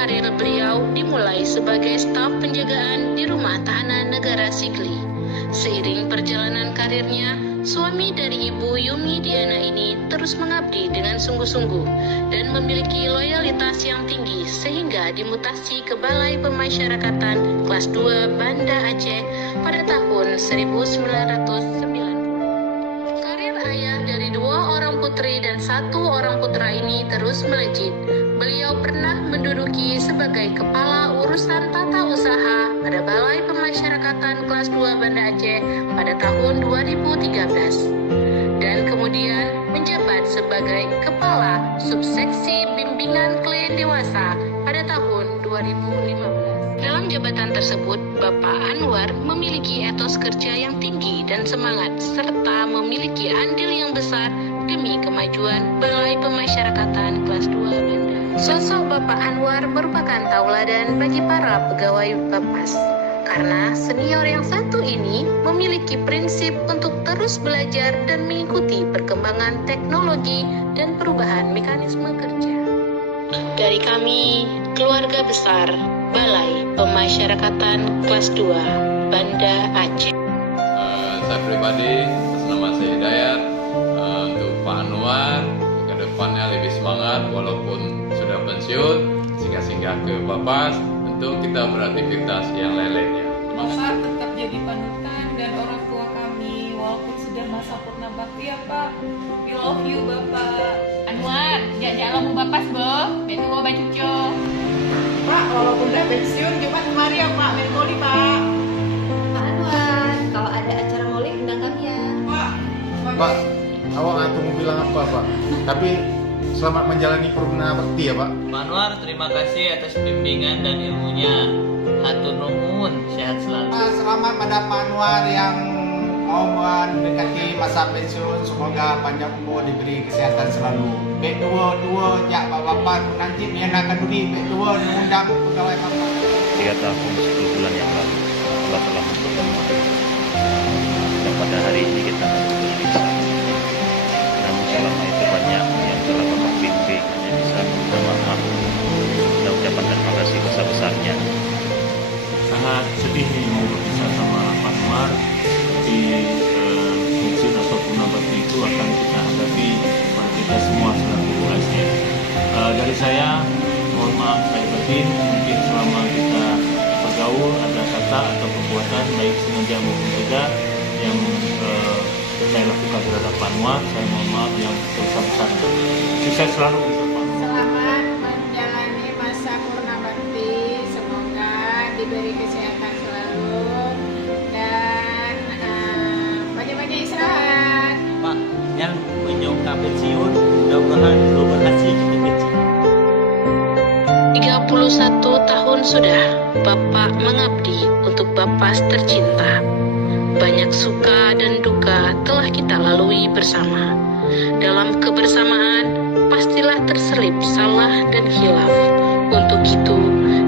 karir beliau dimulai sebagai staf penjagaan di rumah tahanan negara Sigli. Seiring perjalanan karirnya, suami dari Ibu Yumi Diana ini terus mengabdi dengan sungguh-sungguh dan memiliki loyalitas yang tinggi sehingga dimutasi ke Balai Pemasyarakatan kelas 2 Banda Aceh pada tahun 1990. Karir ayah dari 2 orang putri dan 1 orang putra ini terus melejit. Beliau pernah menduduki sebagai Kepala Urusan Tata Usaha pada Balai Pemasyarakatan kelas 2 Banda Aceh pada tahun 2013 dan kemudian menjabat sebagai Kepala Subseksi Bimbingan Klien Dewasa pada tahun 2015. Dalam jabatan tersebut, Bapak Anwar memiliki etos kerja yang tinggi dan semangat serta memiliki andil yang besar demi kemajuan Balai Pemasyarakatan kelas 2 Banda. Sosok Bapak Anwar merupakan tauladan bagi para pegawai Bapas, karena senior yang satu ini memiliki prinsip untuk terus belajar dan mengikuti perkembangan teknologi dan perubahan mekanisme kerja. Dari kami, keluarga besar Balai Pemasyarakatan kelas 2 Banda Aceh. Saya pribadi, atas nama saya Hidayat, untuk Pak Anwar, ke depannya lebih semangat walaupun sudah pensiun, singgah-singgah ke Bapas, untuk kita beraktivitas yang lainnya. Bapak tetap jadi panutan dan orang tua kami walaupun sudah masa purna bakti ya Pak. We love you Bapak. Anwar, jangan lamu Bapas boh, betu bawa cucu. Pak, walaupun udah pensiun cuma kemari ya Pak, main voli Pak. Pak Anwar, kalau ada acara maulid undang kami ya. Pak, awak nggak tunggu bilang apa Pak? Tapi selamat menjalani purna bakti ya Pak. Pak Anwar, terima kasih atas bimbingan dan ilmunya. Hatur nuhun, sehat selalu. Selamat pada Pak Anwar yang mau mendekati masa pensiun, semoga panjang umur, diberi kesehatan selalu. Baik dua jak bapak nanti menyenangkan diri, baik dua mengundang pegawai bapak. 3 tahun 10 bulan yang lalu Allah telah mempertemukan dan pada hari ini kita harus berpisah. Namun selama itu banyak yang telah Bapak bimbing, hanya bisa minta maaf dan ucapan terima kasih besar-besarnya. Sangat sedih nih mau berpisah sama Pak Anwar, tapi pensiun atau purna bakti itu akan kita hadapi pada kita semua selaku ASN. Dari saya, mohon maaf lahir batin, mungkin selama kita bergaul ada kata atau perbuatan baik sengaja maupun tidak yang saya lakukan terhadap Pak Anwar, saya mohon maaf yang sebesar-besarnya. Sukses selalu untuk Pak Anwar. Selamat menjalani masa purna bakti, semoga diberi kesehatan selalu dan banyak-banyak istirahat. Pak, yang menyuka pensiun, mudah-mudahan belum berhasil kita pensiun. 31 tahun sudah Bapak mengabdi untuk Bapas tercinta. Banyak suka dan duka telah kita lalui bersama. Dalam kebersamaan, pastilah terselip salah dan khilaf. Untuk itu,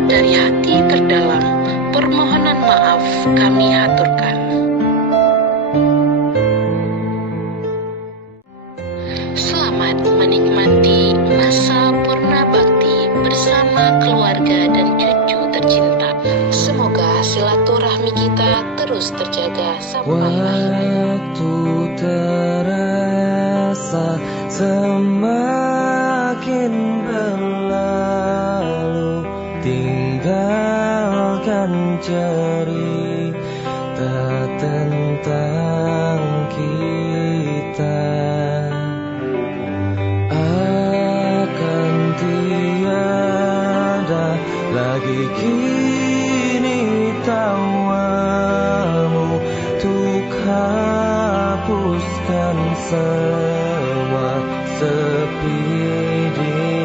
dari hati terdalam, permohonan maaf kami haturkan. Selamat menikmati masa purna bakti bersama keluarga dan cucu tercinta. Semoga silaturahmi kita terus terjaga sampai akhir. Waktu terasa semakin berlalu, tinggalkan cerita tentang kita. Akan tiada lagi kini tawamu untuk hapuskan semua sepi di